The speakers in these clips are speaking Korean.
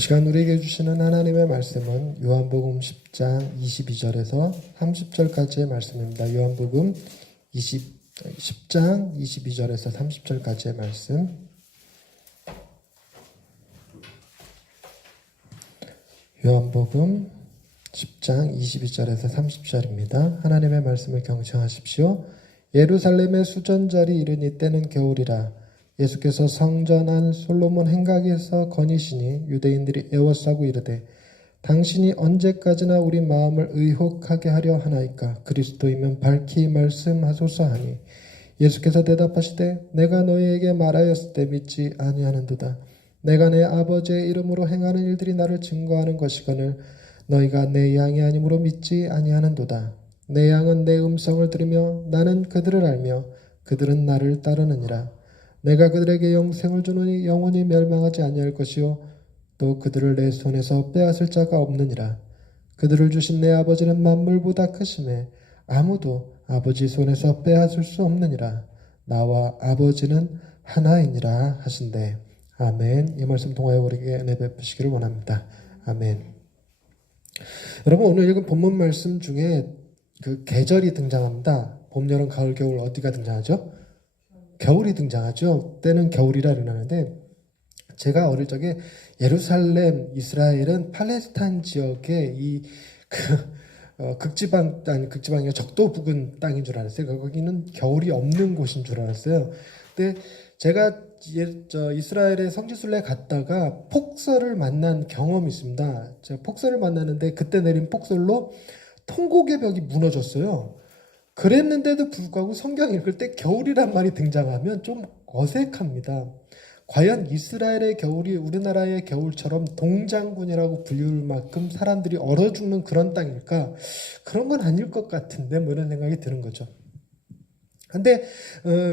시간 우리에게 주시는 하나님의 말씀은 요한복음 10장 22절에서 30절까지의 말씀입니다. 요한복음 10장 22절에서 30절까지의 말씀. 요한복음 10장 22절에서 30절입니다. 하나님의 말씀을 경청하십시오. 예루살렘의 수전절이 이르니 때는 겨울이라. 예수께서 성전 안 솔로몬 행각에서 거니시니 유대인들이 애워싸고 이르되 당신이 언제까지나 우리 마음을 의혹하게 하려 하나이까. 그리스도이면 밝히 말씀하소서 하니 예수께서 대답하시되 내가 너희에게 말하였을 때 믿지 아니하는도다. 내가 내 아버지의 이름으로 행하는 일들이 나를 증거하는 것이거늘 너희가 내 양이 아니므로 믿지 아니하는도다. 내 양은 내 음성을 들으며 나는 그들을 알며 그들은 나를 따르느니라. 내가 그들에게 영생을 주노니 영원히 멸망하지 아니할 것이요 또 그들을 내 손에서 빼앗을 자가 없느니라. 그들을 주신 내 아버지는 만물보다 크심에 아무도 아버지 손에서 빼앗을 수 없느니라. 나와 아버지는 하나이니라 하신대. 아멘. 이 말씀 통하여 우리에게 은혜 베푸시기를 원합니다. 아멘. 여러분, 오늘 읽은 본문 말씀 중에 그 계절이 등장합니다. 봄, 여름, 가을, 겨울 어디가 등장하죠? 겨울이 등장하죠. 때는 겨울이라 일어나는데, 제가 어릴 적에 예루살렘, 이스라엘은 팔레스타인 지역의 극지방이 적도 부근 땅인 줄 알았어요. 거기는 겨울이 없는 곳인 줄 알았어요. 근데 제가 이스라엘의 성지순례 갔다가 폭설을 만난 경험이 있습니다. 제가 폭설을 만났는데 그때 내린 폭설로 통곡의 벽이 무너졌어요. 그랬는데도 불구하고 성경 읽을 때 겨울이란 말이 등장하면 좀 어색합니다. 과연 이스라엘의 겨울이 우리나라의 겨울처럼 동장군이라고 불릴 만큼 사람들이 얼어 죽는 그런 땅일까? 그런 건 아닐 것 같은데 뭐 이런 생각이 드는 거죠. 근데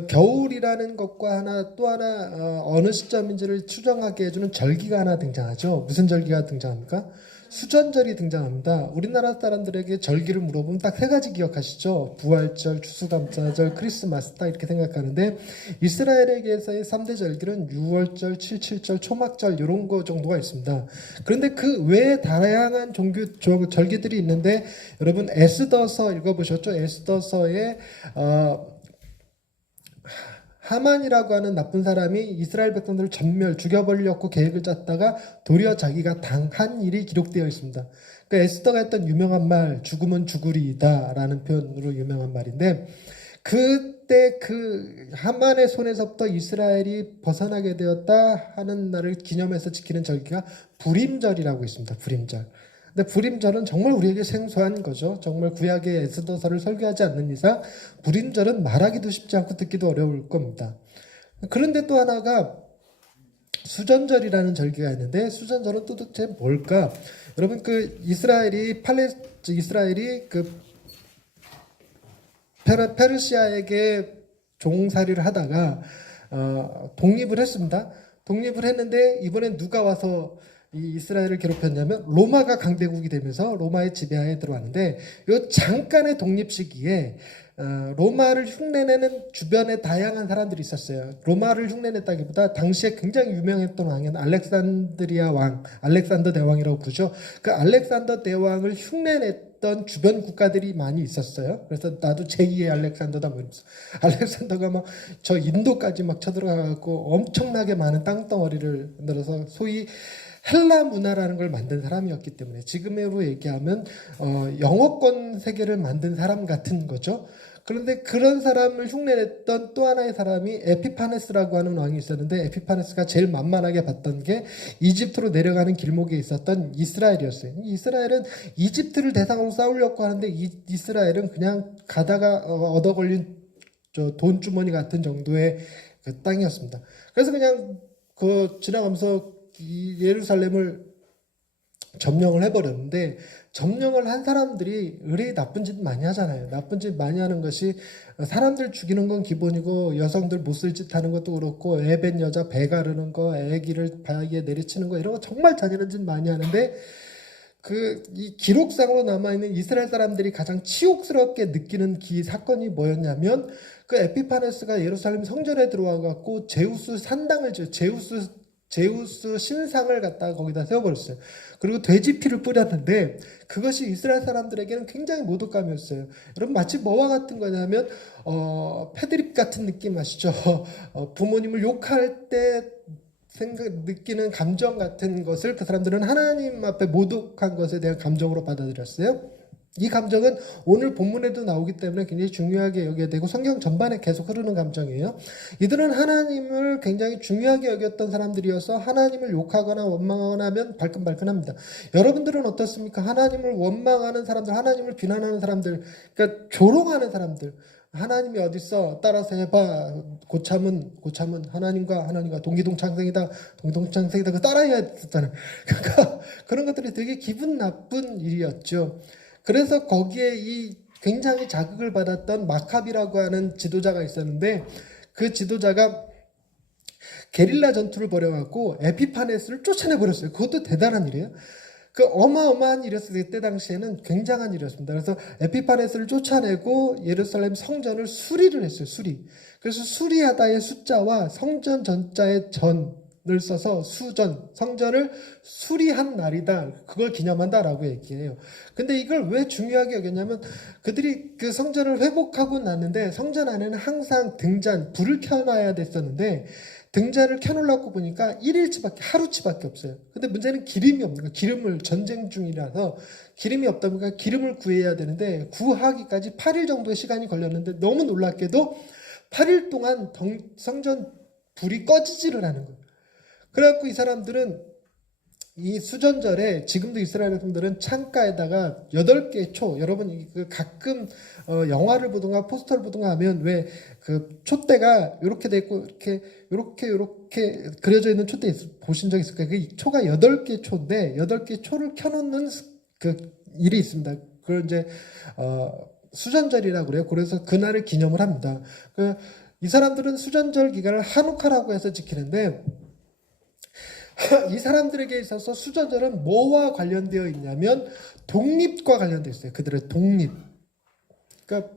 겨울이라는 것과 또 하나 어느 시점인지를 추정하게 해주는 절기가 하나 등장하죠. 무슨 절기가 등장합니까? 수전절이 등장합니다. 우리나라 사람들에게 절기를 물어보면 딱 세 가지 기억하시죠? 부활절, 추수감사절, 크리스마스 딱 이렇게 생각하는데 이스라엘에게서의 3대 절기는 6월절, 77절, 초막절 이런 거 정도가 있습니다. 그런데 그 외에 다양한 절기들이 있는데 여러분 에스더서 읽어보셨죠? 에스더서에 하만이라고 하는 나쁜 사람이 이스라엘 백성들을 죽여버리려고 계획을 짰다가 도리어 자기가 당한 일이 기록되어 있습니다. 그러니까 에스더가 했던 유명한 말, 죽음은 죽으리이다 라는 표현으로 유명한 말인데, 그때 그 하만의 손에서부터 이스라엘이 벗어나게 되었다 하는 날을 기념해서 지키는 절기가 불임절이라고 있습니다. 불임절. 근데 불임절은 정말 우리에게 생소한 거죠. 정말 구약의 에스더서를 설교하지 않는 이상 불임절은 말하기도 쉽지 않고 듣기도 어려울 겁니다. 그런데 또 하나가 수전절이라는 절기가 있는데 수전절은 도대체 뭘까? 여러분 그 이스라엘이 그 페르시아에게 종살이를 하다가 독립을 했습니다. 독립을 했는데 이번엔 누가 와서 이 이스라엘을 괴롭혔냐면 로마가 강대국이 되면서 로마의 지배하에 들어왔는데 이 잠깐의 독립 시기에 로마를 흉내내는 주변에 다양한 사람들이 있었어요. 로마를 흉내냈다기보다 당시에 굉장히 유명했던 왕은 알렉산드리아 왕, 알렉산더 대왕이라고 부르죠. 그 알렉산더 대왕을 흉내냈던 주변 국가들이 많이 있었어요. 그래서 나도 제2의 알렉산더다 뭐 이러면서 알렉산더가 막 저 인도까지 막 쳐들어가고 엄청나게 많은 땅덩어리를 만들어서 소위 헬라 문화라는 걸 만든 사람이었기 때문에 지금으로 얘기하면 영어권 세계를 만든 사람 같은 거죠. 그런데 그런 사람을 흉내냈던 또 하나의 사람이 에피파네스라고 하는 왕이 있었는데 에피파네스가 제일 만만하게 봤던 게 이집트로 내려가는 길목에 있었던 이스라엘이었어요. 이스라엘은 이집트를 대상으로 싸우려고 하는데 이스라엘은 그냥 가다가 얻어 걸린 돈주머니 같은 정도의 그 땅이었습니다. 그래서 그냥 지나가면서 이 예루살렘을 점령을 해버렸는데 점령을 한 사람들이 의뢰 나쁜 짓 많이 하잖아요. 나쁜 짓 많이 하는 것이 사람들 죽이는 건 기본이고 여성들 못쓸 짓 하는 것도 그렇고 애벤 여자 배 가르는 거, 애기를 바위에 내리치는 거 이런 거 정말 잔인한 짓 많이 하는데 이 기록상으로 남아있는 이스라엘 사람들이 가장 치욕스럽게 느끼는 사건이 뭐였냐면 그 에피파네스가 예루살렘 성전에 들어와 갖고 제우스 산당을 제우스 제우스 신상을 갖다가 거기다 세워버렸어요. 그리고 돼지 피를 뿌렸는데 그것이 이스라엘 사람들에게는 굉장히 모독감이었어요. 여러분 마치 뭐와 같은 거냐면 패드립 같은 느낌 아시죠? 부모님을 욕할 때 느끼는 감정 같은 것을 그 사람들은 하나님 앞에 모독한 것에 대한 감정으로 받아들였어요. 이 감정은 오늘 본문에도 나오기 때문에 굉장히 중요하게 여겨야 되고 성경 전반에 계속 흐르는 감정이에요. 이들은 하나님을 굉장히 중요하게 여겼던 사람들이어서 하나님을 욕하거나 원망하거나 하면 발끈발끈합니다. 여러분들은 어떻습니까? 하나님을 원망하는 사람들, 하나님을 비난하는 사람들, 그러니까 조롱하는 사람들, 하나님이 어딨어? 따라서 해봐. 고참은 하나님과 동기동창생이다. 동기동창생이다. 그 따라해야 됐잖아요. 그러니까 그런 것들이 되게 기분 나쁜 일이었죠. 그래서 거기에 이 굉장히 자극을 받았던 마카비라고 하는 지도자가 있었는데 그 지도자가 게릴라 전투를 벌여갖고 에피파네스를 쫓아내버렸어요. 그것도 대단한 일이에요. 그 어마어마한 일이었어요. 그때 당시에는 굉장한 일이었습니다. 그래서 에피파네스를 쫓아내고 예루살렘 성전을 수리를 했어요. 수리. 그래서 수리하다의 숫자와 성전 전자의 전을 써서 수전, 성전을 수리한 날이다. 그걸 기념한다라고 얘기해요. 근데 이걸 왜 중요하게 여겼냐면 그들이 그 성전을 회복하고 났는데 성전 안에는 항상 등잔, 불을 켜놔야 됐었는데 등잔을 켜놓으려고 보니까 1일치밖에, 하루치밖에 없어요. 근데 문제는 기름이 없는 거예요. 기름을 전쟁 중이라서 기름이 없다 보니까 기름을 구해야 되는데 구하기까지 8일 정도의 시간이 걸렸는데 너무 놀랍게도 8일 동안 성전 불이 꺼지지를 않은 거예요. 그래갖고 이 사람들은 이 수전절에 지금도 이스라엘 분들은 창가에다가 8개의 초, 여러분 가끔 영화를 보든가 포스터를 보든가 하면 왜 그 촛대가 이렇게 돼 있고 이렇게 그려져 있는 촛대 보신 적 있을까요? 그 초가 8개 초인데 8개 초를 켜놓는 그 일이 있습니다. 그걸 이제 수전절이라고 그래요. 그래서 그날을 기념을 합니다. 이 사람들은 수전절 기간을 한우카라고 해서 지키는데 이 사람들에게 있어서 수전절은 뭐와 관련되어 있냐면 독립과 관련되어 있어요. 그들의 독립. 그러니까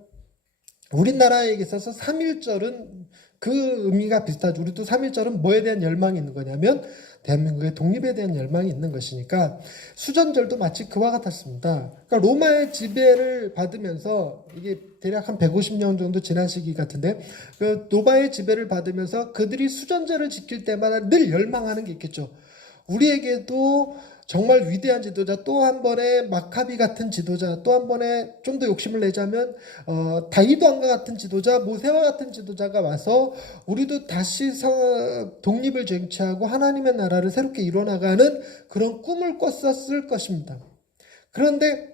우리나라에 있어서 3.1절은 그 의미가 비슷하죠. 우리도 3.1절은 뭐에 대한 열망이 있는 거냐면 대한민국의 독립에 대한 열망이 있는 것이니까 수전절도 마치 그와 같았습니다. 그러니까 로마의 지배를 받으면서 이게 대략 한 150년 정도 지난 시기 같은데 그 로마의 지배를 받으면서 그들이 수전절을 지킬 때마다 늘 열망하는 게 있겠죠. 우리에게도 정말 위대한 지도자, 또 한 번의 마카비 같은 지도자, 또 한 번의 좀 더 욕심을 내자면 다윗 왕과 같은 지도자, 모세와 같은 지도자가 와서 우리도 다시 독립을 쟁취하고 하나님의 나라를 새롭게 이뤄나가는 그런 꿈을 꿨었을 것입니다. 그런데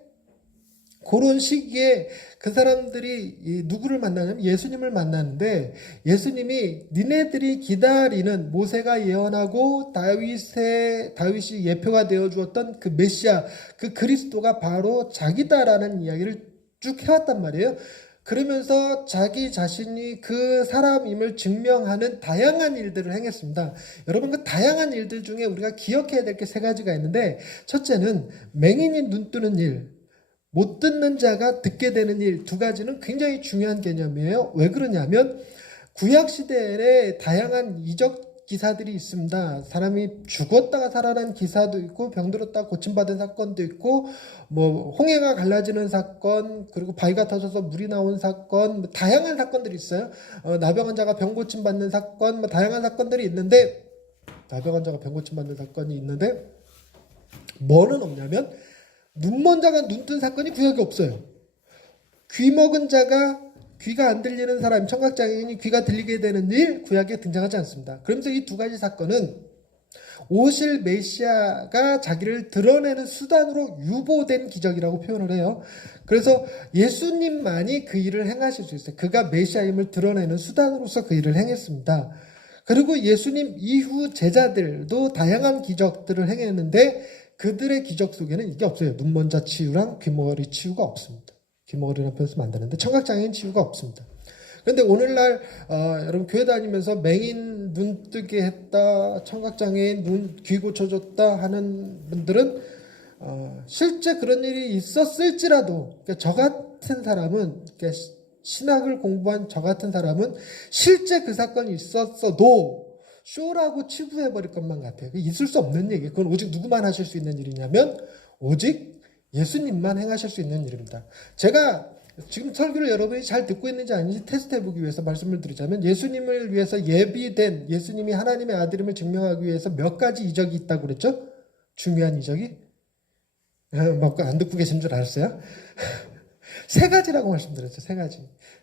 그런 시기에 그 사람들이 누구를 만나냐면 예수님을 만나는데 예수님이 니네들이 기다리는 모세가 예언하고 다윗이 예표가 되어 주었던 그 메시아, 그 그리스도가 바로 자기다라는 이야기를 쭉 해왔단 말이에요. 그러면서 자기 자신이 그 사람임을 증명하는 다양한 일들을 행했습니다. 여러분 그 다양한 일들 중에 우리가 기억해야 될 게 3가지가 있는데 첫째는 맹인이 눈 뜨는 일, 못 듣는 자가 듣게 되는 일, 2가지는 굉장히 중요한 개념이에요. 왜 그러냐면 구약시대에 다양한 이적 기사들이 있습니다. 사람이 죽었다가 살아난 기사도 있고 병들었다가 고침받은 사건도 있고 뭐 홍해가 갈라지는 사건, 그리고 바위가 터져서 물이 나온 사건, 뭐 다양한 사건들이 있어요. 나병 환자가 병 고침받는 사건, 뭐 다양한 사건들이 있는데 나병 환자가 병 고침받는 사건이 있는데 뭐는 없냐면 눈먼 자가 눈 뜬 사건이 구약에 없어요. 귀 먹은 자가 귀가 안 들리는 사람, 청각장애인이 귀가 들리게 되는 일 구약에 등장하지 않습니다. 그러면서 이 2가지 사건은 오실 메시아가 자기를 드러내는 수단으로 유보된 기적이라고 표현을 해요. 그래서 예수님만이 그 일을 행하실 수 있어요. 그가 메시아임을 드러내는 수단으로서 그 일을 행했습니다. 그리고 예수님 이후 제자들도 다양한 기적들을 행했는데 그들의 기적 속에는 이게 없어요. 눈먼 자 치유랑 귀머거리 치유가 없습니다. 귀머거리라는 표현 쓰면 안 되는데 청각장애인 치유가 없습니다. 그런데 오늘날 여러분 교회 다니면서 맹인 눈 뜨게 했다, 청각장애인 귀 고쳐줬다 하는 분들은 실제 그런 일이 있었을지라도 그러니까 저 같은 사람은 신학을 공부한 저 같은 사람은 실제 그 사건이 있었어도 쇼라고 치부해버릴 것만 같아요. 있을 수 없는 얘기예요. 그건 오직 누구만 하실 수 있는 일이냐면 오직 예수님만 행하실 수 있는 일입니다. 제가 지금 설교를 여러분이 잘 듣고 있는지 아닌지 테스트해보기 위해서 말씀을 드리자면 예수님을 위해서 예비된 예수님이 하나님의 아들임을 증명하기 위해서 몇 가지 이적이 있다고 그랬죠? 중요한 이적이? 안 듣고 계신 줄 알았어요? 세 가지라고 말씀드렸죠. 세 가지.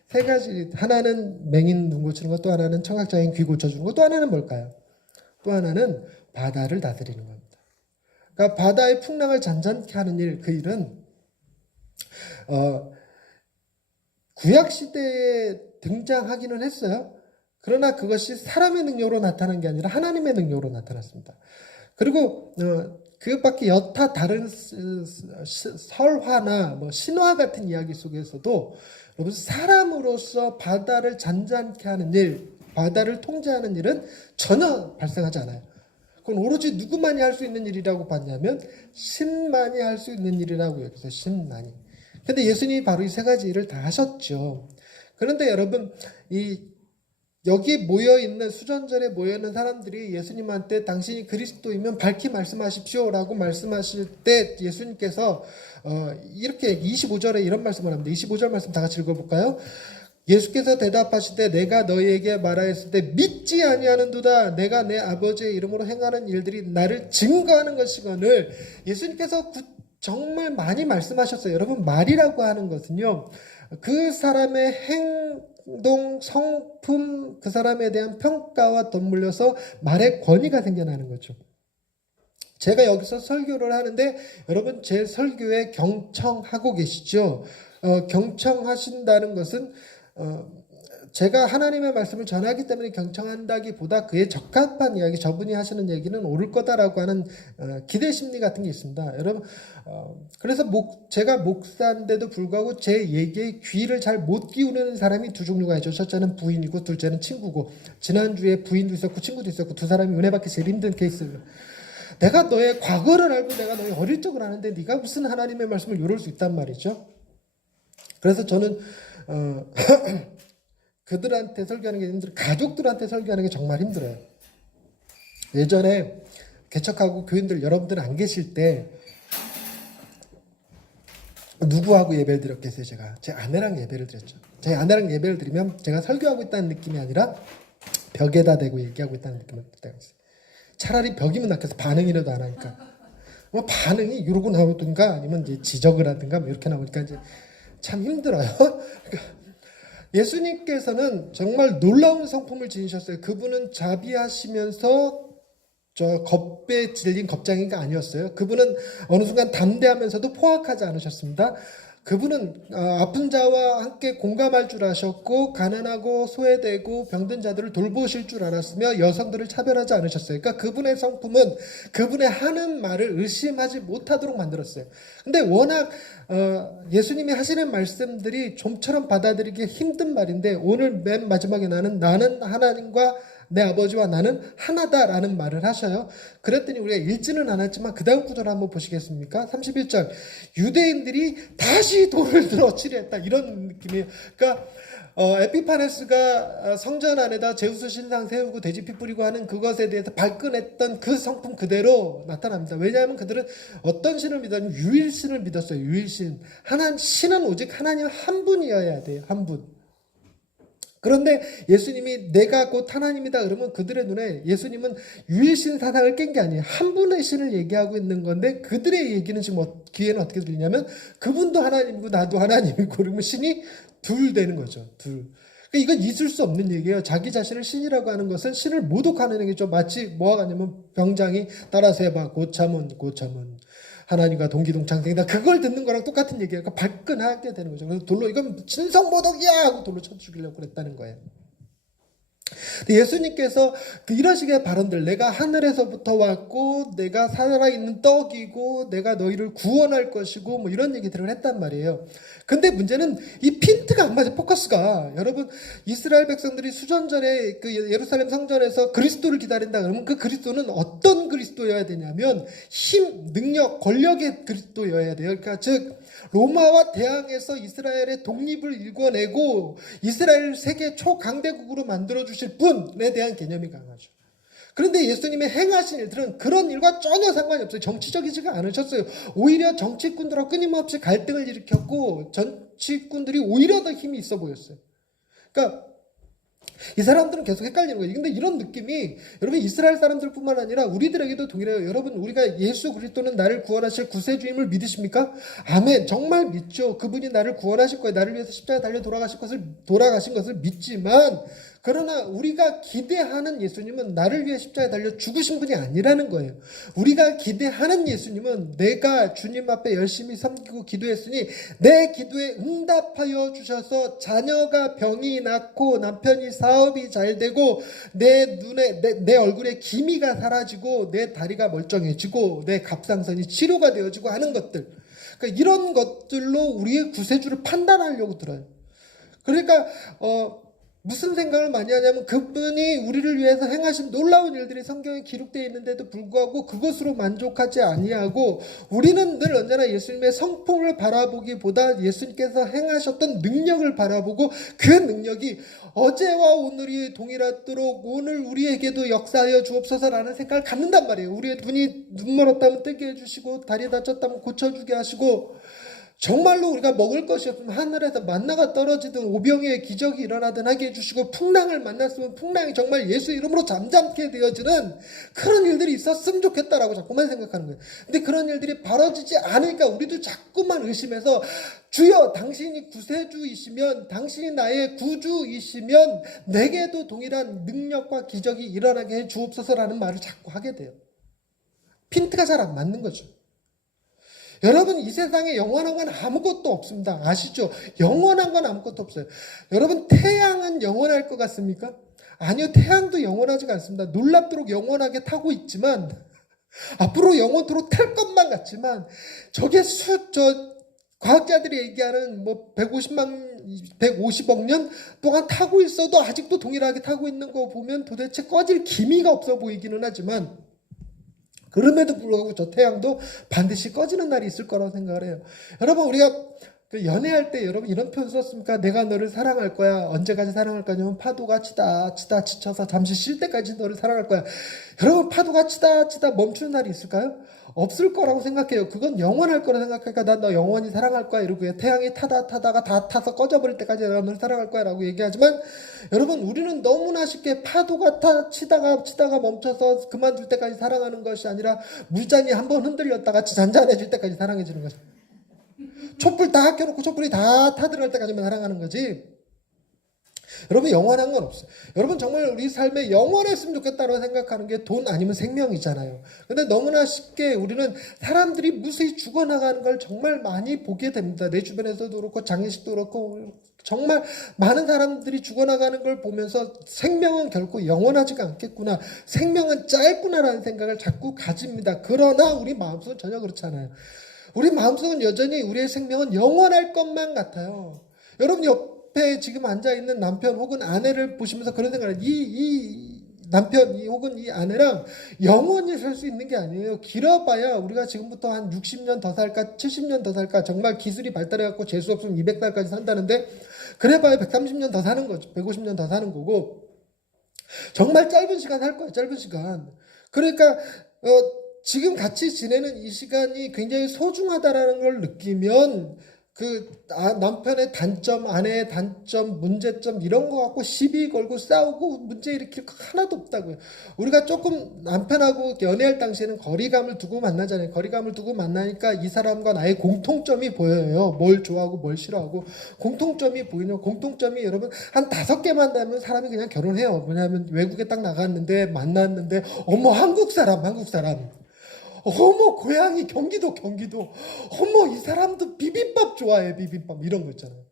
세 가지. 하나는 맹인 눈 고치는 것, 또 하나는 청각장애인 귀 고쳐주는 것, 또 하나는 뭘까요? 또 하나는 바다를 다스리는 겁니다. 그러니까 바다의 풍랑을 잔잔케 하는 일, 그 일은 구약 시대에 등장하기는 했어요. 그러나 그것이 사람의 능력으로 나타난 게 아니라 하나님의 능력으로 나타났습니다. 그리고 그것밖에 여타 다른 설화나 뭐 신화 같은 이야기 속에서도 여러분 사람으로서 바다를 잔잔케 하는 일, 바다를 통제하는 일은 전혀 발생하지 않아요. 그건 오로지 누구만이 할 수 있는 일이라고 봤냐면 신만이 할 수 있는 일이라고 여기서 신만이. 근데 예수님이 바로 이 세 가지 일을 다 하셨죠. 그런데 여러분 여기 모여있는 수전절에 모여있는 사람들이 예수님한테 당신이 그리스도이면 밝히 말씀하십시오라고 말씀하실 때 예수님께서 이렇게 25절에 이런 말씀을 합니다. 25절 말씀 다 같이 읽어볼까요? 예수께서 대답하시되 내가 너희에게 말하였을 때 믿지 아니하는도다. 내가 내 아버지의 이름으로 행하는 일들이 나를 증거하는 것이거늘. 예수님께서 정말 많이 말씀하셨어요. 여러분 말이라고 하는 것은요. 그 사람의 행동, 성품, 그 사람에 대한 평가와 덧물려서 말의 권위가 생겨나는 거죠. 제가 여기서 설교를 하는데 여러분 제 설교에 경청하고 계시죠? 경청하신다는 것은 제가 하나님의 말씀을 전하기 때문에 경청한다기보다 그에 적합한 이야기, 저분이 하시는 얘기는 옳을 거다라고 하는 기대 심리 같은 게 있습니다. 여러분, 그래서 제가 목사인데도 불구하고 제 얘기에 귀를 잘 못 기울이는 사람이 두 종류가 있죠. 첫째는 부인이고 둘째는 친구고, 지난주에 부인도 있었고 친구도 있었고 두 사람이 은혜 받기 제일 힘든 케이스예요. 내가 너의 과거를 알고 내가 너의 어릴 적을 아는데 네가 무슨 하나님의 말씀을 요럴 수 있단 말이죠. 그래서 저는 그들한테 설교하는 게 힘들어요. 가족들한테 설교하는 게 정말 힘들어요. 예전에 개척하고 교인들 여러분들 안 계실 때 누구하고 예배를 드렸겠어요? 제가 제 아내랑 예배를 드렸죠. 제 아내랑 예배를 드리면 제가 설교하고 있다는 느낌이 아니라 벽에다 대고 얘기하고 있다는 느낌을 들 때가 있어요. 차라리 벽이면 낫겠어. 반응이라도 안 하니까. 뭐 반응이 이러고 나오든가 아니면 이제 지적을 하든가 뭐 이렇게 나오니까 이제 참 힘들어요. 그러니까 예수님께서는 정말 놀라운 성품을 지니셨어요. 그분은 자비하시면서 겁에 질린 겁쟁이가 아니었어요. 그분은 어느 순간 담대하면서도 포악하지 않으셨습니다. 그분은 아픈 자와 함께 공감할 줄 아셨고 가난하고 소외되고 병든 자들을 돌보실 줄 알았으며 여성들을 차별하지 않으셨어요. 그러니까 그분의 성품은 그분의 하는 말을 의심하지 못하도록 만들었어요. 근데 워낙 예수님이 하시는 말씀들이 좀처럼 받아들이기 힘든 말인데 오늘 맨 마지막에 나는 하나님과 내 아버지와 나는 하나다라는 말을 하셔요. 그랬더니 우리가 읽지는 않았지만 그 다음 구절 한번 보시겠습니까? 31절 유대인들이 다시 돌을 들어 치려했다 이런 느낌이에요. 그러니까 에피파네스가 성전 안에다 제우스 신상 세우고 돼지피 뿌리고 하는 그것에 대해서 발끈했던 그 성품 그대로 나타납니다. 왜냐하면 그들은 어떤 신을 믿었냐면 유일신을 믿었어요. 유일신. 신은 오직 하나님 한 분이어야 돼요. 한 분. 그런데 예수님이 내가 곧 하나님이다 그러면 그들의 눈에 예수님은 유일신 사상을 깬 게 아니에요. 한 분의 신을 얘기하고 있는 건데 그들의 얘기는 지금 귀에는 어떻게 들리냐면 그분도 하나님이고 나도 하나님이고 그러면 신이 둘 되는 거죠. 둘. 그러니까 이건 있을 수 없는 얘기예요. 자기 자신을 신이라고 하는 것은 신을 모독하는 얘기죠. 마치 뭐가 같냐면 병장이 따라서 해봐. 고참은 하나님과 동기동창생이다. 그걸 듣는 거랑 똑같은 얘기예요. 그러니까 발끈하게 되는 거죠. 그래서 돌로 이건 신성모독이야 하고 돌로 쳐 죽이려고 그랬다는 거예요. 예수님께서 이런 식의 발언들, 내가 하늘에서부터 왔고 내가 살아있는 떡이고 내가 너희를 구원할 것이고 뭐 이런 얘기들을 했단 말이에요. 근데 문제는 이 핀트가 안 맞아. 포커스가. 여러분 이스라엘 백성들이 수전절에 그 예루살렘 성전에서 그리스도를 기다린다 그러면 그 그리스도는 어떤 그리스도여야 되냐면 힘, 능력, 권력의 그리스도여야 돼요. 그러니까 즉 로마와 대항해서 이스라엘의 독립을 일궈내고 이스라엘 세계 초강대국으로 만들어주실 분에 대한 개념이 강하죠. 그런데 예수님의 행하신 일들은 그런 일과 전혀 상관이 없어요. 정치적이지가 않으셨어요. 오히려 정치꾼들하고 끊임없이 갈등을 일으켰고 정치꾼들이 오히려 더 힘이 있어 보였어요. 그러니까 이 사람들은 계속 헷갈리는 거예요. 근데 이런 느낌이 여러분 이스라엘 사람들뿐만 아니라 우리들에게도 동일해요. 여러분 우리가 예수 그리스도는 나를 구원하실 구세주임을 믿으십니까? 아멘. 정말 믿죠. 그분이 나를 구원하실 거예요. 나를 위해서 십자가에 달려 돌아가신 것을 믿지만 그러나 우리가 기대하는 예수님은 나를 위해 십자가에 달려 죽으신 분이 아니라는 거예요. 우리가 기대하는 예수님은 내가 주님 앞에 열심히 섬기고 기도했으니 내 기도에 응답하여 주셔서 자녀가 병이 낫고 남편이 사업이 잘 되고 내 얼굴에 기미가 사라지고 내 다리가 멀쩡해지고 내 갑상선이 치료가 되어지고 하는 것들. 그러니까 이런 것들로 우리의 구세주를 판단하려고 들어요. 그러니까 무슨 생각을 많이 하냐면 그분이 우리를 위해서 행하신 놀라운 일들이 성경에 기록되어 있는데도 불구하고 그것으로 만족하지 아니하고 우리는 늘 언제나 예수님의 성품을 바라보기보다 예수님께서 행하셨던 능력을 바라보고 그 능력이 어제와 오늘이 동일하도록 오늘 우리에게도 역사하여 주옵소서라는 생각을 갖는단 말이에요. 우리의 눈 멀었다면 뜨게 해주시고 다리 다쳤다면 고쳐주게 하시고 정말로 우리가 먹을 것이 없으면 하늘에서 만나가 떨어지든 오병이의 기적이 일어나든 하게 해주시고 풍랑을 만났으면 풍랑이 정말 예수 이름으로 잠잠게 되어지는 그런 일들이 있었으면 좋겠다라고 자꾸만 생각하는 거예요. 근데 그런 일들이 벌어지지 않으니까 우리도 자꾸만 의심해서 주여 당신이 구세주이시면 당신이 나의 구주이시면 내게도 동일한 능력과 기적이 일어나게 해 주옵소서라는 말을 자꾸 하게 돼요. 핀트가 잘 안 맞는 거죠. 여러분 이 세상에 영원한 건 아무것도 없습니다. 아시죠? 영원한 건 아무것도 없어요. 여러분 태양은 영원할 것 같습니까? 아니요. 태양도 영원하지가 않습니다. 놀랍도록 영원하게 타고 있지만 앞으로 영원토록 탈 것만 같지만 저게 과학자들이 얘기하는 150억 년 동안 타고 있어도 아직도 동일하게 타고 있는 거 보면 도대체 꺼질 기미가 없어 보이기는 하지만 그럼에도 불구하고 저 태양도 반드시 꺼지는 날이 있을 거라고 생각을 해요. 여러분 우리가 연애할 때 여러분 이런 표현 썼습니까? 내가 너를 사랑할 거야. 언제까지 사랑할 거냐면 파도가 치다 지쳐서 잠시 쉴 때까지 너를 사랑할 거야. 여러분 파도가 치다 멈추는 날이 있을까요? 없을 거라고 생각해요. 그건 영원할 거라 생각하니까 난 너 영원히 사랑할 거야 이러고 태양이 타다가 다 타서 꺼져버릴 때까지 내가 너를 사랑할 거야 라고 얘기하지만 여러분 우리는 너무나 쉽게 파도가 치다가 멈춰서 그만둘 때까지 사랑하는 것이 아니라 물잔이 한번 흔들렸다가 잔잔해질 때까지 사랑해지는 거죠. 촛불 다 켜놓고 촛불이 다 타들어갈 때까지만 사랑하는 거지. 여러분 영원한 건 없어요. 여러분 정말 우리 삶에 영원했으면 좋겠다고 생각하는 게 돈 아니면 생명이잖아요. 근데 너무나 쉽게 우리는 사람들이 무수히 죽어나가는 걸 정말 많이 보게 됩니다. 내 주변에서도 그렇고 장례식도 그렇고 정말 많은 사람들이 죽어나가는 걸 보면서 생명은 결코 영원하지가 않겠구나. 생명은 짧구나라는 생각을 자꾸 가집니다. 그러나 우리 마음속은 전혀 그렇지 않아요. 우리 마음속은 여전히 우리의 생명은 영원할 것만 같아요. 여러분 옆에 지금 앉아있는 남편 혹은 아내를 보시면서 그런 생각을 해요. 이 남편 혹은 이 아내랑 영원히 살 수 있는 게 아니에요. 길어봐야 우리가 지금부터 한 60년 더 살까 70년 더 살까 정말 기술이 발달해갖고 재수 없으면 200살까지 산다는데 그래봐야 130년 더 사는 거죠. 150년 더 사는 거고 정말 짧은 시간 살 거예요. 짧은 시간. 그러니까 지금 같이 지내는 이 시간이 굉장히 소중하다라는 걸 느끼면 남편의 단점, 아내의 단점, 문제점 이런 거 갖고 시비 걸고 싸우고 문제 일으킬 거 하나도 없다고요. 우리가 조금 남편하고 연애할 당시에는 거리감을 두고 만나잖아요. 거리감을 두고 만나니까 이 사람과 나의 공통점이 보여요. 뭘 좋아하고 뭘 싫어하고 공통점이 보이는 공통점이 여러분 한 5개만 되면 사람이 그냥 결혼해요. 왜냐하면 외국에 딱 나갔는데 만났는데 어머 한국 사람 어머 고향이 경기도 어머 이 사람도 비빔밥 좋아해 비빔밥 이런 거 있잖아요.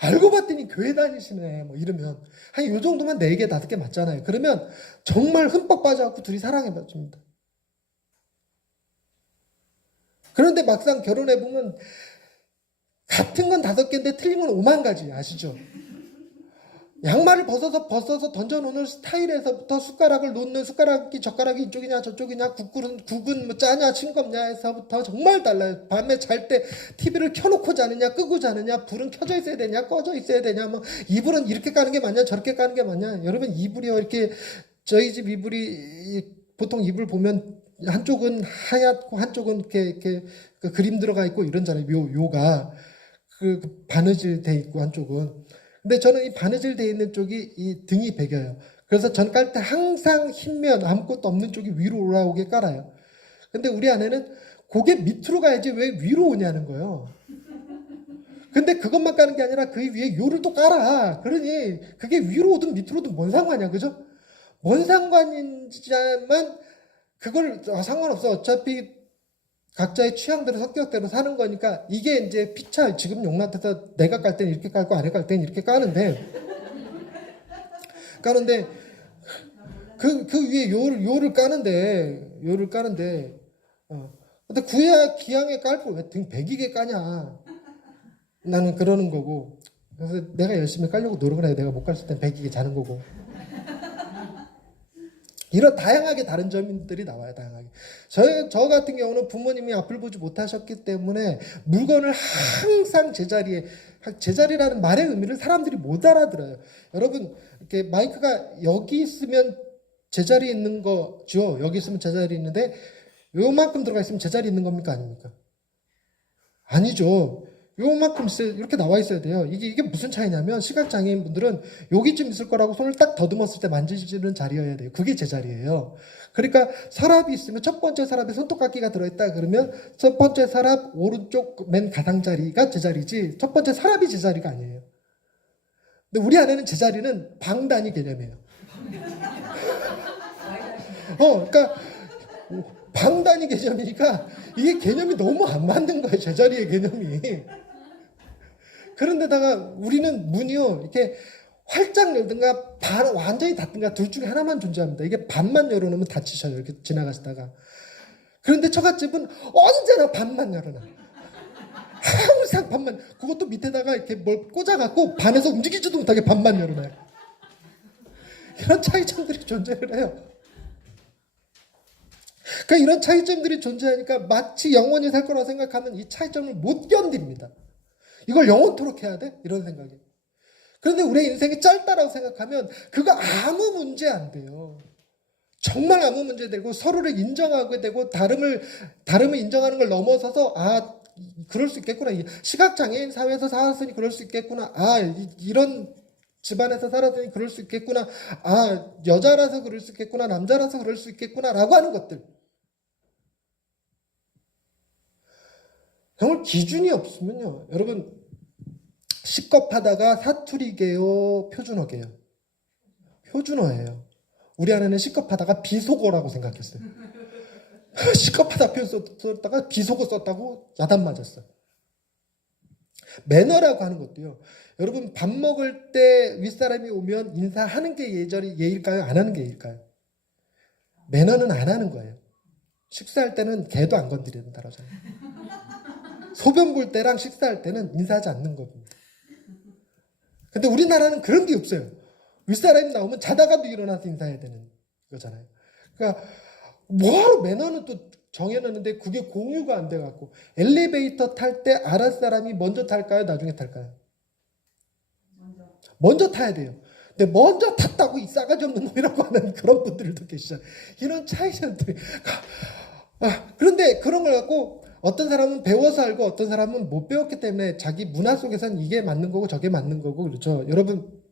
알고 봤더니 교회 다니시네 이러면 한 요 정도면 4개 5개 맞잖아요. 그러면 정말 흠뻑 빠져갖고 둘이 사랑해줍니다. 그런데 막상 결혼해보면 같은 건 5개인데 틀린 건 5만 가지 아시죠? 양말을 벗어서 던져놓는 스타일에서부터 숟가락을 놓는 젓가락이 이쪽이냐 저쪽이냐 국은 뭐 짜냐 싱겁냐 에서부터 정말 달라요. 밤에 잘 때 TV를 켜놓고 자느냐 끄고 자느냐 불은 켜져 있어야 되냐 꺼져 있어야 되냐 뭐 이불은 이렇게 까는 게 맞냐 저렇게 까는 게 맞냐. 여러분 이불이요 이렇게 저희 집 보통 이불 보면 한쪽은 하얗고 한쪽은 이렇게 그 그림 들어가 있고 이런잖아요. 묘가 그 바느질 돼 있고 한쪽은. 근데 저는 이 바느질 돼 있는 쪽이 이 등이 베겨요. 그래서 전 깔 때 항상 흰면 아무것도 없는 쪽이 위로 올라오게 깔아요. 근데 우리 아내는 고개 밑으로 가야지 왜 위로 오냐는 거예요. 근데 그것만 까는 게 아니라 그 위에 요를 또 깔아. 그러니 그게 위로 오든 밑으로 오든 뭔 상관이야. 그죠? 뭔 상관인지만 그걸 상관없어. 어차피 각자의 취향대로 성격대로 사는 거니까 이게 이제 피차 지금 용납해서 내가 깔 때는 이렇게 깔고 아내 깔 때는 이렇게 까는데 그 위에 요를 까는데 근데 구야 기왕에 깔 걸 왜 등 베기게 까냐. 나는 그러는 거고. 그래서 내가 열심히 깔려고 노력을 해요. 내가 못 깔 땐 베기게 자는 거고. 이런 다양하게 다른 점들이 나와요. 다양하게. 저 같은 경우는 부모님이 앞을 보지 못하셨기 때문에 물건을 항상 제자리라는 말의 의미를 사람들이 못 알아들어요. 여러분, 이렇게 마이크가 여기 있으면 제자리에 있는 거죠. 여기 있으면 제자리에 있는데 요만큼 들어가 있으면 제자리에 있는 겁니까? 아닙니까? 아니죠. 요만큼 이렇게 나와 있어야 돼요. 이게 무슨 차이냐면 시각장애인 분들은 여기쯤 있을 거라고 손을 딱 더듬었을 때 만지시는 자리여야 돼요. 그게 제자리예요. 그러니까 서랍이 있으면 첫 번째 서랍에 손톱깎이가 들어있다 그러면 첫 번째 서랍 오른쪽 맨 가장자리가 제자리지 첫 번째 서랍이 제자리가 아니에요. 근데 우리 아내는 제자리는 방 단위 개념이에요. 그러니까 방 단위 개념이니까 이게 개념이 너무 안 맞는 거예요. 제자리의 개념이. 그런데다가 우리는 문이요 이렇게 활짝 열든가 완전히 닫든가 둘 중에 하나만 존재합니다. 이게 반만 열어놓으면 닫히셔요. 이렇게 지나가시다가. 그런데 처갓집은 언제나 반만 열어놔. 항상 반만. 그것도 밑에다가 이렇게 뭘 꽂아갖고 반에서 움직이지도 못하게 반만 열어놔요. 이런 차이점들이 존재를 해요. 그러니까 이런 차이점들이 존재하니까 마치 영원히 살 거라고 생각하면 이 차이점을 못 견딥니다. 이걸 영원토록 해야 돼? 이런 생각이. 그런데 우리의 인생이 짧다라고 생각하면 그거 아무 문제 안 돼요. 정말 아무 문제 되고 서로를 인정하게 되고 다름을 인정하는 걸 넘어서서 그럴 수 있겠구나. 시각장애인 사회에서 살았으니 그럴 수 있겠구나. 이런 집안에서 살았으니 그럴 수 있겠구나. 여자라서 그럴 수 있겠구나. 남자라서 그럴 수 있겠구나. 라고 하는 것들. 정말 기준이 없으면요. 여러분, 시겁하다가 사투리게요? 표준어게요? 표준어예요. 우리 아내는 시겁하다가 비속어라고 생각했어요. 시겁하다 표현 썼다가 비속어 썼다고 야단 맞았어요. 매너라고 하는 것도요. 여러분 밥 먹을 때 윗사람이 오면 인사하는 게 예일까요? 안 하는 게 예일까요? 매너는 안 하는 거예요. 식사할 때는 개도 안 건드려야 된다고 하잖아요. 소변 볼 때랑 식사할 때는 인사하지 않는 겁니다. 근데 우리나라는 그런 게 없어요. 윗사람이 나오면 자다가도 일어나서 인사해야 되는 거잖아요. 그러니까 뭐하러 매너는 또 정해놨는데 그게 공유가 안 돼갖고 엘리베이터 탈 때 아랫사람이 먼저 탈까요? 나중에 탈까요? 먼저 타야 돼요. 근데 먼저 탔다고 이 싸가지 없는 놈이라고 하는 그런 분들도 계시잖아요. 이런 차이점들이. 그런데 그런 걸 갖고 어떤 사람은 배워서 알고 어떤 사람은 못 배웠기 때문에 자기 문화 속에서는 이게 맞는 거고 저게 맞는 거고 그렇죠. 여러분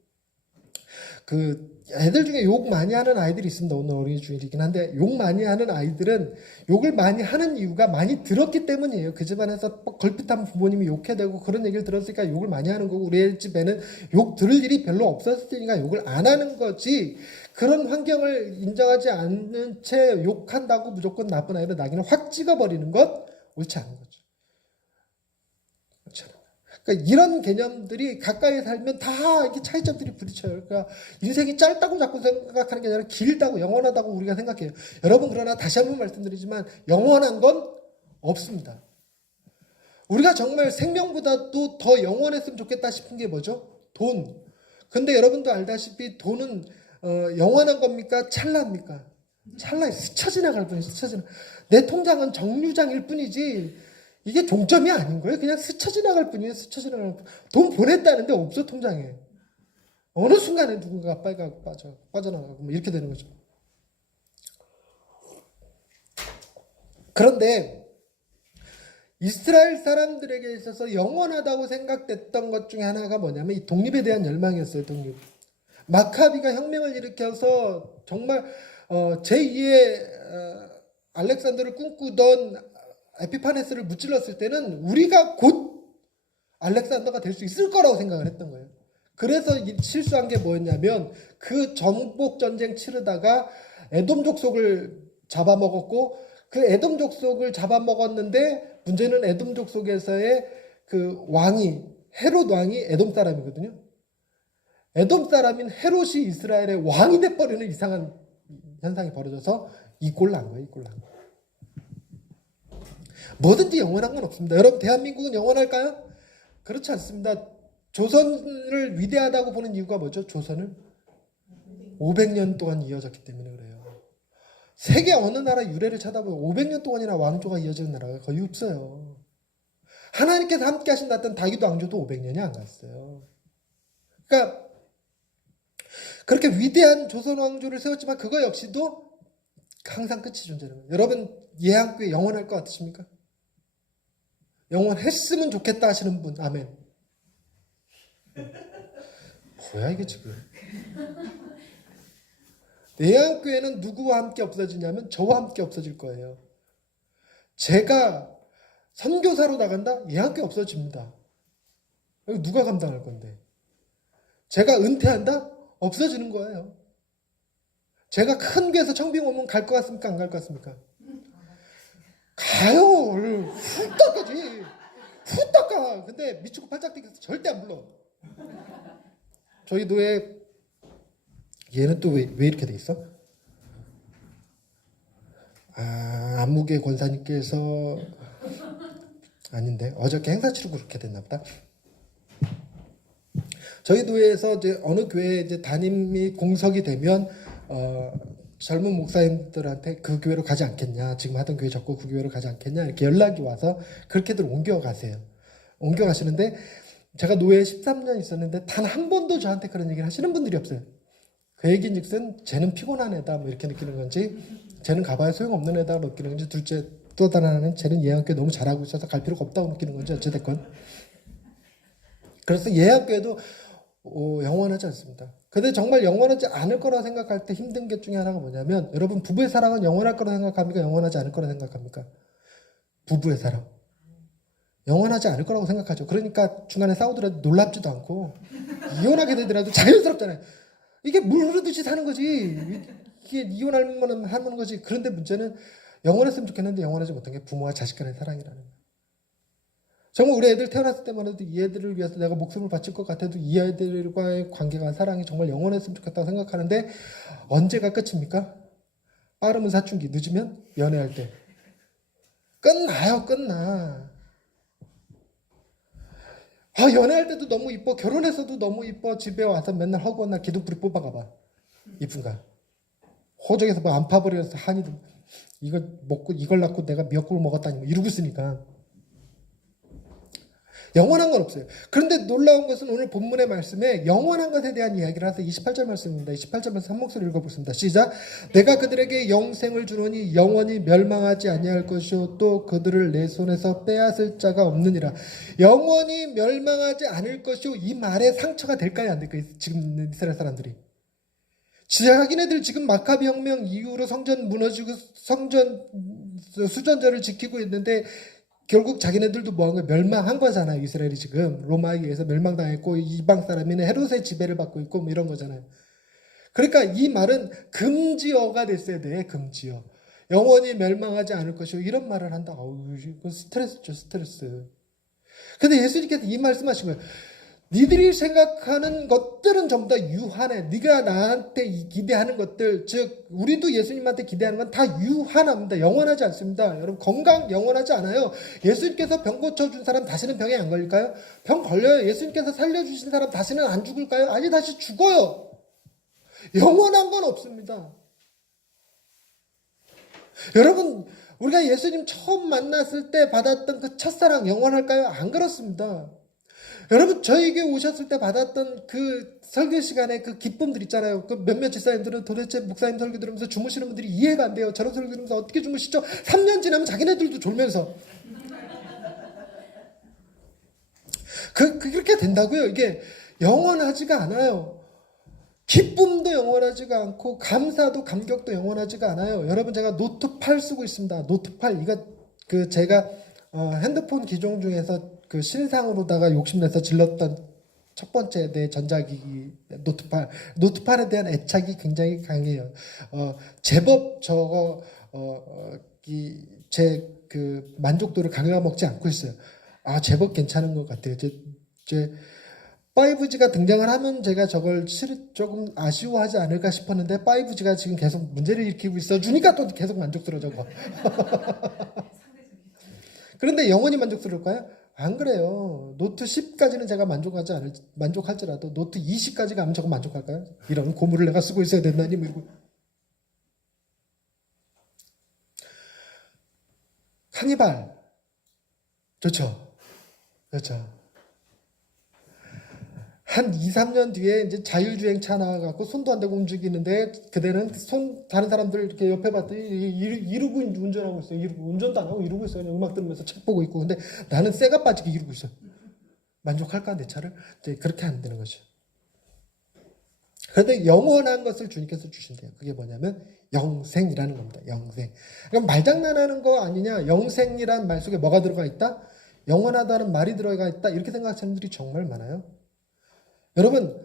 애들 중에 욕 많이 하는 아이들이 있습니다. 오늘 어린이 주일이긴 한데 욕 많이 하는 아이들은 욕을 많이 하는 이유가 많이 들었기 때문이에요. 그 집안에서 걸핏하면 부모님이 욕해대고 그런 얘기를 들었으니까 욕을 많이 하는 거고 우리 집에는 욕 들을 일이 별로 없었으니까 욕을 안 하는 거지. 그런 환경을 인정하지 않는 채 욕한다고 무조건 나쁜 아이로 낙인을 확 찍어버리는 것 옳지 않은 거죠. 그렇죠. 그러니까 이런 개념들이 가까이 살면 다 이렇게 차이점들이 부딪혀요. 그러니까 인생이 짧다고 자꾸 생각하는 게 아니라 길다고 영원하다고 우리가 생각해요. 여러분 그러나 다시 한번 말씀드리지만 영원한 건 없습니다. 우리가 정말 생명보다도 더 영원했으면 좋겠다 싶은 게 뭐죠? 돈. 근데 여러분도 알다시피 돈은 영원한 겁니까? 찰나입니까? 찰나에 스쳐 지나갈 뿐이에요. 스쳐 지나. 내 통장은 정류장일 뿐이지 이게 종점이 아닌 거예요. 그냥 스쳐 지나갈 뿐이에요. 스쳐 지나갈 뿐. 돈 보냈다는데 없어 통장에. 어느 순간에 누군가 빠져나가고 뭐 이렇게 되는 거죠. 그런데 이스라엘 사람들에게 있어서 영원하다고 생각됐던 것 중에 하나가 뭐냐면 이 독립에 대한 열망이었어요. 독립. 마카비가 혁명을 일으켜서 정말 제2의 알렉산더를 꿈꾸던 에피파네스를 무찔렀을 때는 우리가 곧 알렉산더가 될 수 있을 거라고 생각을 했던 거예요. 그래서 실수한 게 뭐였냐면 그 정복 전쟁 치르다가 에돔 족속을 잡아먹었고 그 에돔 족속을 잡아먹었는데 문제는 에돔 족속에서의 그 왕이 헤롯 왕이 에돔 사람이거든요. 에돔 사람인 헤롯이 이스라엘의 왕이 돼버리는 이상한 현상이 벌어져서 이 꼴 난 거예요. 이 꼴 난 거예요. 뭐든지 영원한 건 없습니다. 여러분 대한민국은 영원할까요? 그렇지 않습니다. 조선을 위대하다고 보는 이유가 뭐죠? 조선은 500년 동안 이어졌기 때문에 그래요. 세계 어느 나라 유래를 찾아보면 500년 동안이나 왕조가 이어지는 나라가 거의 없어요. 하나님께서 함께 하신다던 다윗 왕조도 500년이 안 갔어요. 그러니까 그렇게 위대한 조선 왕조를 세웠지만 그거 역시도 항상 끝이 존재하는 거예요. 여러분 예한교회 영원할 것 같으십니까? 영원했으면 좋겠다 하시는 분 아멘. 뭐야 이게 지금. 예한교회는 누구와 함께 없어지냐면 저와 함께 없어질 거예요. 제가 선교사로 나간다? 예한교회 없어집니다. 이거 누가 감당할 건데. 제가 은퇴한다? 없어지는 거예요. 제가 큰 교회에서 청빙 오면 갈 것 같습니까? 안 갈 것 같습니까? 가요. 훅 가지. 훅 가. 근데 미치고 팔짝 뛰어서 절대 안 불러. 저희 노예 얘는 또 왜 이렇게 돼 있어? 안무계 권사님께서 아닌데 어저께 행사 치르고 그렇게 됐나 보다. 저희 교회에서 이제 어느 교회에 이제 담임이 공석이 되면 젊은 목사님들한테 그 교회로 가지 않겠냐, 지금 하던 교회 접고 그 교회로 가지 않겠냐 이렇게 연락이 와서 그렇게들 옮겨가세요. 옮겨가시는데 제가 노예에 13년 있었는데 단 한 번도 저한테 그런 얘기를 하시는 분들이 없어요. 그 얘기인즉슨 쟤는 피곤한 애다 뭐 이렇게 느끼는 건지, 쟤는 가봐야 소용없는 애다 느끼는 건지, 둘째 또 다른 하나는 쟤는 예한교회 너무 잘하고 있어서 갈 필요가 없다고 느끼는 건지 어찌됐건. 그래서 예한교회도 영원하지 않습니다. 근데 정말 영원하지 않을 거라 생각할 때 힘든 게 중에 하나가 뭐냐면, 여러분 부부의 사랑은 영원할 거라 생각합니까? 영원하지 않을 거라 생각합니까? 부부의 사랑 영원하지 않을 거라고 생각하죠. 그러니까 중간에 싸우더라도 놀랍지도 않고 이혼하게 되더라도 자연스럽잖아요. 이게 물 흐르듯이 사는 거지. 이게 이혼하면 하는 거지. 그런데 문제는 영원했으면 좋겠는데 영원하지 못한 게 부모와 자식 간의 사랑이라는 거예요. 정말 우리 애들 태어났을 때만 해도 이 애들을 위해서 내가 목숨을 바칠 것 같아도 이 아이들과의 관계가, 사랑이 정말 영원했으면 좋겠다고 생각하는데 언제가 끝입니까? 빠르면 사춘기, 늦으면 연애할 때. 끝나요, 끝나. 연애할 때도 너무 이뻐, 결혼해서도 너무 이뻐, 집에 와서 맨날 허구한 날 기둥뿌리 뽑아가봐. 이쁜가? 호적에서 뭐 안 파버려서 한이도 이걸 먹고 이걸 낳고 내가 미역국을 먹었다니 뭐 이러고 있으니까. 영원한 건 없어요. 그런데 놀라운 것은 오늘 본문의 말씀에 영원한 것에 대한 이야기를 해서 28절 말씀입니다. 28절 말씀 한 목소리 읽어보겠습니다. 시작. 내가 그들에게 영생을 주노니 영원히 멸망하지 아니할 것이요 또 그들을 내 손에서 빼앗을 자가 없느니라. 영원히 멸망하지 않을 것이요, 이 말에 상처가 될까요 안 될까요? 지금 있는 이스라엘 사람들이. 자기네들 지금 마카비 혁명 이후로 성전 무너지고 성전 수전자를 지키고 있는데 결국 자기네들도 뭐한 거예요? 멸망한 거잖아요. 이스라엘이 지금 로마에 의해서 멸망당했고 이방 사람이는 헤롯의 지배를 받고 있고 뭐 이런 거잖아요. 그러니까 이 말은 금지어가 됐어야 돼. 금지어. 영원히 멸망하지 않을 것이요, 이런 말을 한다. 이거 스트레스죠, 스트레스. 근데 예수님께서 이 말씀하신 거예요. 니들이 생각하는 것들은 전부 다 유한해. 네가 나한테 기대하는 것들, 즉 우리도 예수님한테 기대하는 건 다 유한합니다. 영원하지 않습니다. 여러분 건강 영원하지 않아요. 예수님께서 병 고쳐준 사람 다시는 병에 안 걸릴까요? 병 걸려요. 예수님께서 살려주신 사람 다시는 안 죽을까요? 아니, 다시 죽어요. 영원한 건 없습니다. 여러분 우리가 예수님 처음 만났을 때 받았던 그 첫사랑 영원할까요? 안 그렇습니다. 여러분 저에게 오셨을 때 받았던 그 설교 시간에 그 기쁨들 있잖아요. 그 몇몇 집사님들은 도대체 목사님 설교 들으면서 주무시는 분들이 이해가 안 돼요. 저런 설교 들으면서 어떻게 주무시죠? 3년 지나면 자기네들도 졸면서. 그렇게 된다고요. 이게 영원하지가 않아요. 기쁨도 영원하지가 않고 감사도 감격도 영원하지가 않아요. 여러분 제가 노트 8 쓰고 있습니다. 노트 8 이거 그 제가 핸드폰 기종 중에서 그 신상으로다가 욕심내서 질렀던 첫 번째 내 전자기기 노트 8. 노트 8에 대한 애착이 굉장히 강해요. 제법 저거 제 그 만족도를 갉아먹지 않고 있어요. 아 제법 괜찮은 것 같아요. 제 5G가 등장을 하면 제가 저걸 조금 아쉬워하지 않을까 싶었는데 5G가 지금 계속 문제를 일으키고 있어 주니까 또 계속 만족스러워져. 그런데 영원히 만족스러울까요? 안 그래요. 노트 10까지는 제가 만족할지라도 노트 20까지 가면 저거 만족할까요? 이런 고물을 내가 쓰고 있어야 된다니. 카니발 좋죠. 그렇죠. 한 2, 3년 뒤에 이제 자율주행차 나와갖고 손도 안 대고 움직이는데 그대는 다른 사람들 이렇게 옆에 봤더니 이러고 운전하고 있어요. 운전도 안 하고 이러고 있어요. 그냥 음악 들으면서 책 보고 있고. 근데 나는 쇠가 빠지게 이러고 있어요. 만족할까 내 차를? 이제 그렇게 안 되는 거죠. 그런데 영원한 것을 주님께서 주신대요. 그게 뭐냐면 영생이라는 겁니다. 영생. 그럼 말장난하는 거 아니냐? 영생이란 말 속에 뭐가 들어가 있다? 영원하다는 말이 들어가 있다. 이렇게 생각하는 사람들이 정말 많아요. 여러분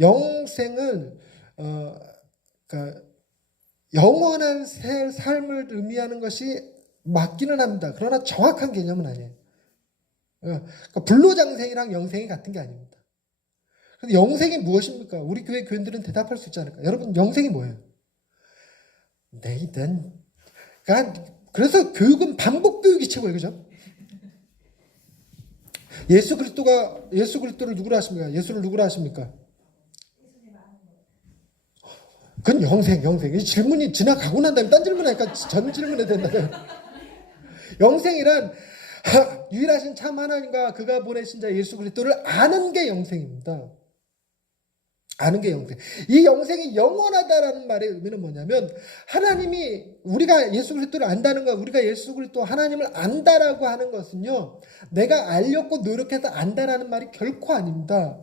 영생은 그러니까 영원한 삶을 의미하는 것이 맞기는 합니다. 그러나 정확한 개념은 아니에요. 그러니까 불로장생이랑 영생이 같은 게 아닙니다. 근데 영생이 무엇입니까? 우리 교회 교인들은 대답할 수 있지 않을까? 여러분 영생이 뭐예요? 내일은 그러니까 그래서 교육은 반복 교육이 최고예요. 그죠? 예수 그리스도를 누구로 하십니까? 예수를 누구로 하십니까? 그건 영생. 이 질문이 지나가고 난 다음에 딴 질문하니까 전 질문에 된다요. 영생이란 유일하신 참 하나님과 그가 보내신 자 예수 그리스도를 아는 게 영생입니다. 아는 게 영생. 이 영생이 영원하다라는 말의 의미는 뭐냐면 하나님이 우리가 예수 그리스도를 안다는 거, 우리가 예수 그리스도 하나님을 안다라고 하는 것은요, 내가 알려고 노력해서 안다라는 말이 결코 아닙니다.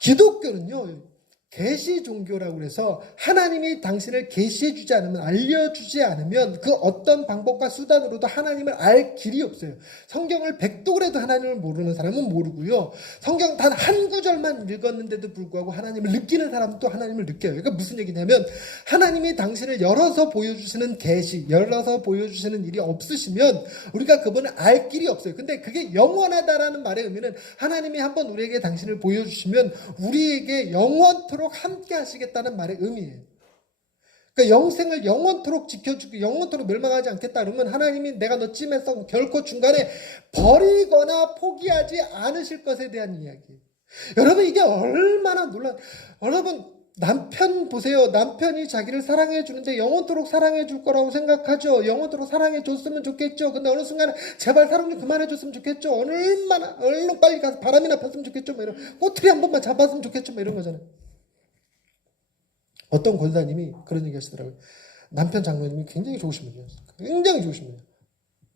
기독교는요, 계시 종교라고 해서 하나님이 당신을 계시해 주지 않으면, 알려주지 않으면 그 어떤 방법과 수단으로도 하나님을 알 길이 없어요. 성경을 100독을 해도 하나님을 모르는 사람은 모르고요. 성경 단 한 구절만 읽었는데도 불구하고 하나님을 느끼는 사람은 또 하나님을 느껴요. 그러니까 무슨 얘기냐면 하나님이 당신을 열어서 보여주시는 계시, 열어서 보여주시는 일이 없으시면 우리가 그분을 알 길이 없어요. 근데 그게 영원하다라는 말의 의미는 하나님이 한번 우리에게 당신을 보여주시면 우리에게 영원토록 함께 하시겠다는 말의 의미예요. 그러니까 영생을 영원토록 지켜주고 영원토록 멸망하지 않겠다 그러면 하나님이 내가 너 찜해서 결코 중간에 버리거나 포기하지 않으실 것에 대한 이야기예요. 여러분 이게 얼마나 여러분 남편 보세요. 남편이 자기를 사랑해 주는데 영원토록 사랑해 줄 거라고 생각하죠. 영원토록 사랑해 줬으면 좋겠죠. 근데 어느 순간에 제발 사랑 좀 그만해 줬으면 좋겠죠. 얼른 빨리 가서 바람이나 폈으면 좋겠죠. 뭐 이런 꼬투리 한 번만 잡았으면 좋겠죠. 뭐 이런 거잖아요. 어떤 권사님이 그런 얘기 하시더라고요. 남편 장로님이 굉장히 좋으신 분이었어요. 굉장히 좋으신 분이에요.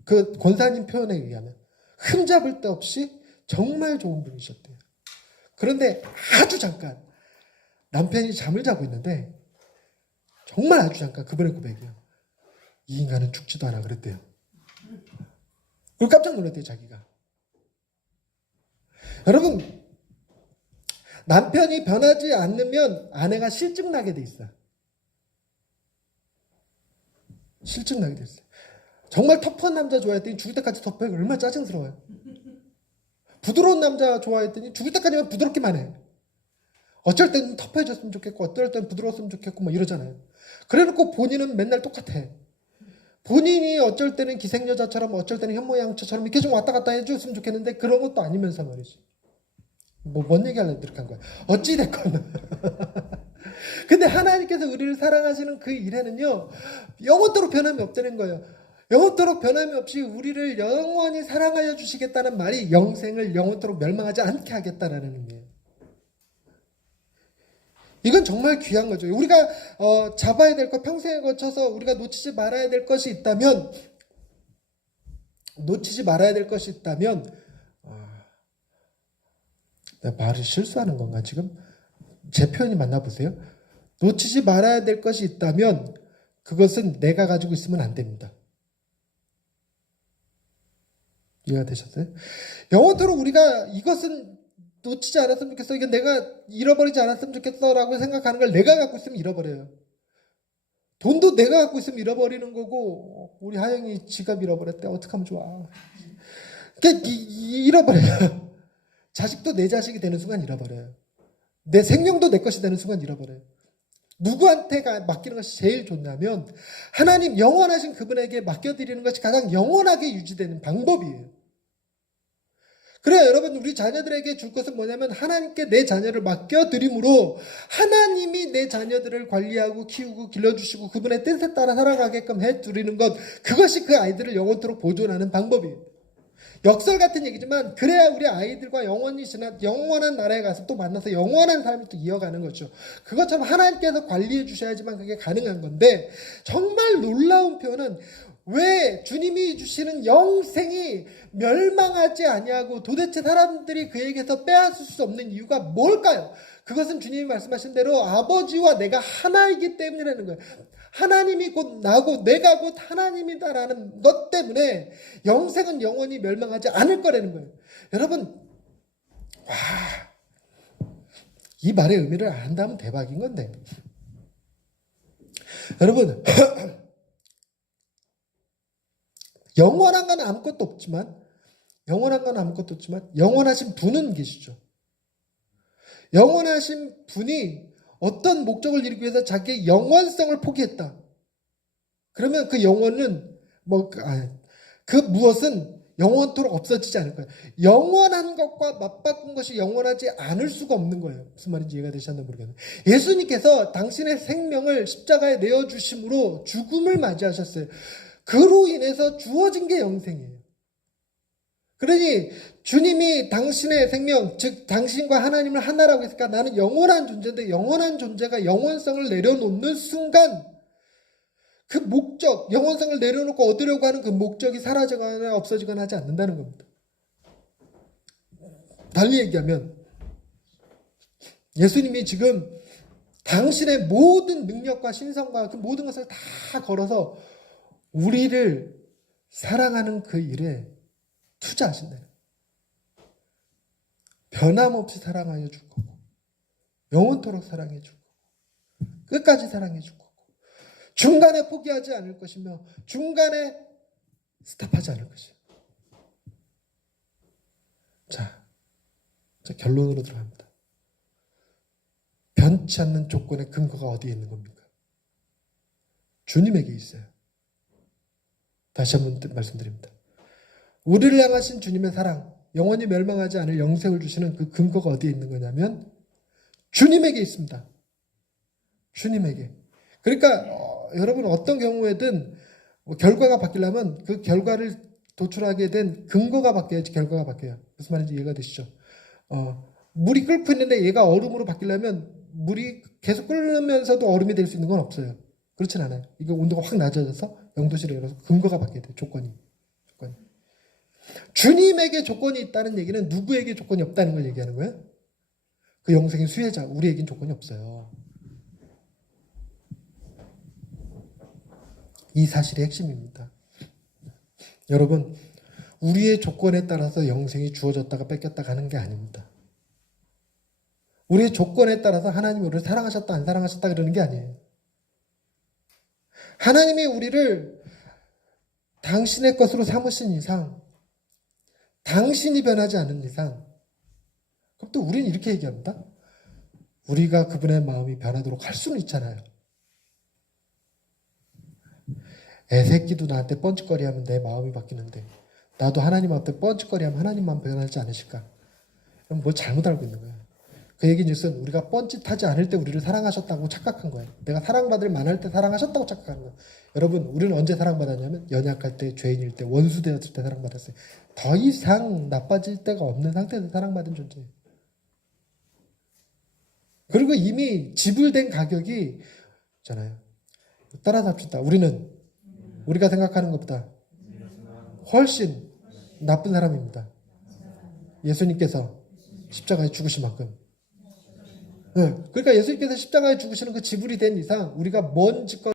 그 권사님 표현에 의하면 흠잡을 데 없이 정말 좋은 분이셨대요. 그런데 아주 잠깐 남편이 잠을 자고 있는데 정말 아주 잠깐 그분의 고백이요. 이 인간은 죽지도 않아 그랬대요. 그걸 깜짝 놀랐대요 자기가. 여러분 남편이 변하지 않으면 아내가 실증나게 돼 있어요. 실증나게 돼 있어요. 정말 터프한 남자 좋아했더니 죽을 때까지 터프해. 얼마나 짜증스러워요. 부드러운 남자 좋아했더니 죽을 때까지만 부드럽기만 해. 어쩔 때는 터프해졌으면 좋겠고 어떨 때는 부드러웠으면 좋겠고 뭐 이러잖아요. 그래놓고 본인은 맨날 똑같아. 본인이 어쩔 때는 기생여자처럼 어쩔 때는 현모양처처럼 이렇게 좀 왔다 갔다 해줬으면 좋겠는데 그런 것도 아니면서 말이지. 뭔 얘기하려고 이렇게 한 거야. 어찌됐건. 근데 하나님께서 우리를 사랑하시는 그 일에는요, 영원토록 변함이 없다는 거예요. 영원토록 변함이 없이 우리를 영원히 사랑하여 주시겠다는 말이 영생을 영원토록 멸망하지 않게 하겠다라는 의미예요. 이건 정말 귀한 거죠. 우리가 잡아야 될 것, 평생에 거쳐서 우리가 놓치지 말아야 될 것이 있다면, 내가 말을 실수하는 건가 지금? 제 표현이 맞나 보세요. 놓치지 말아야 될 것이 있다면 그것은 내가 가지고 있으면 안 됩니다. 이해가 되셨어요? 영원토록 우리가 이것은 놓치지 않았으면 좋겠어, 이건 내가 잃어버리지 않았으면 좋겠어 라고 생각하는 걸 내가 갖고 있으면 잃어버려요. 돈도 내가 갖고 있으면 잃어버리는 거고, 우리 하영이 지갑 잃어버렸대, 어떡하면 좋아. 그러니까 잃어버려요. 자식도 내 자식이 되는 순간 잃어버려요. 내 생명도 내 것이 되는 순간 잃어버려요. 누구한테 맡기는 것이 제일 좋냐면 하나님 영원하신 그분에게 맡겨드리는 것이 가장 영원하게 유지되는 방법이에요. 그래야 여러분, 우리 자녀들에게 줄 것은 뭐냐면 하나님께 내 자녀를 맡겨드림으로 하나님이 내 자녀들을 관리하고 키우고 길러주시고 그분의 뜻에 따라 살아가게끔 해드리는 것, 그것이 그 아이들을 영원토록 보존하는 방법이에요. 역설 같은 얘기지만 그래야 우리 아이들과 영원한 나라에 가서 또 만나서 영원한 삶을 또 이어가는 거죠. 그것처럼 하나님께서 관리해 주셔야지만 그게 가능한 건데, 정말 놀라운 표현은 왜 주님이 주시는 영생이 멸망하지 아니하고 도대체 사람들이 그에게서 빼앗을 수 없는 이유가 뭘까요? 그것은 주님이 말씀하신 대로 아버지와 내가 하나이기 때문이라는 거예요. 하나님이 곧 나고 내가 곧 하나님이다라는 것 때문에 영생은 영원히 멸망하지 않을 거라는 거예요. 여러분, 이 말의 의미를 안다면 대박인 건데, 여러분 영원한 건 아무것도 없지만 영원하신 분은 계시죠. 영원하신 분이 어떤 목적을 이루기 위해서 자기의 영원성을 포기했다. 그러면 그 영혼은 그 무엇은 영원토록 없어지지 않을 거예요. 영원한 것과 맞바꾼 것이 영원하지 않을 수가 없는 거예요. 무슨 말인지 이해가 되셨나 모르겠네요. 예수님께서 당신의 생명을 십자가에 내어주심으로 죽음을 맞이하셨어요. 그로 인해서 주어진 게 영생이에요. 그러니 주님이 당신의 생명, 즉 당신과 하나님을 하나라고 했으니까 나는 영원한 존재인데, 영원한 존재가 영원성을 내려놓는 순간 그 목적, 영원성을 내려놓고 얻으려고 하는 그 목적이 사라지거나 없어지거나 하지 않는다는 겁니다. 달리 얘기하면 예수님이 지금 당신의 모든 능력과 신성과 그 모든 것을 다 걸어서 우리를 사랑하는 그 일에 투자하신다. 변함없이 사랑하여 줄 거고, 영원토록 사랑해 줄 거고, 끝까지 사랑해 줄 거고, 중간에 포기하지 않을 것이며 중간에 스탑하지 않을 것이에요. 자, 결론으로 들어갑니다. 변치 않는 조건의 근거가 어디에 있는 겁니까? 주님에게 있어요. 다시 한번 말씀드립니다. 우리를 향하신 주님의 사랑, 영원히 멸망하지 않을 영생을 주시는 그 근거가 어디에 있는 거냐면 주님에게 있습니다. 주님에게. 그러니까 여러분, 어떤 경우에든 결과가 바뀌려면 그 결과를 도출하게 된 근거가 바뀌어야지 결과가 바뀌어요. 무슨 말인지 이해가 되시죠? 물이 끓고 있는데 얘가 얼음으로 바뀌려면 물이 계속 끓으면서도 얼음이 될 수 있는 건 없어요. 그렇진 않아요. 이거 온도가 확 낮아져서 0도씨로 열어서 근거가 바뀌어야 돼요. 조건이. 주님에게 조건이 있다는 얘기는 누구에게 조건이 없다는 걸 얘기하는 거예요. 그 영생의 수혜자, 우리에겐 조건이 없어요. 이 사실이 핵심입니다. 여러분, 우리의 조건에 따라서 영생이 주어졌다가 뺏겼다가 하는 게 아닙니다. 우리의 조건에 따라서 하나님이 우리를 사랑하셨다 안 사랑하셨다 그러는 게 아니에요. 하나님이 우리를 당신의 것으로 삼으신 이상, 당신이 변하지 않은 이상, 그럼 또 우리는 이렇게 얘기합니다. 우리가 그분의 마음이 변하도록 할 수는 있잖아요. 애새끼도 나한테 뻔ጭ거리하면 내 마음이 바뀌는데 나도 하나님 앞에 뻔ጭ거리하면 하나님 마음 변하지 않으실까? 그럼 뭘 잘못 알고 있는 거야. 그 얘기는 우리가 뻔짓하지 않을 때 우리를 사랑하셨다고 착각한 거예요. 내가 사랑받을 만할 때 사랑하셨다고 착각한 거예요. 여러분, 우리는 언제 사랑받았냐면 연약할 때, 죄인일 때, 원수 되었을 때 사랑받았어요. 더 이상 나빠질 때가 없는 상태에서 사랑받은 존재예요. 그리고 이미 지불된 가격이 있잖아요. 따라잡시다. 우리는 우리가 생각하는 것보다 훨씬 나쁜 사람입니다. 예수님께서 십자가에 죽으신 만큼. 그러니까 예수님께서 십자가에 죽으시는 그 지불이 된 이상 우리가 뭔 짓거리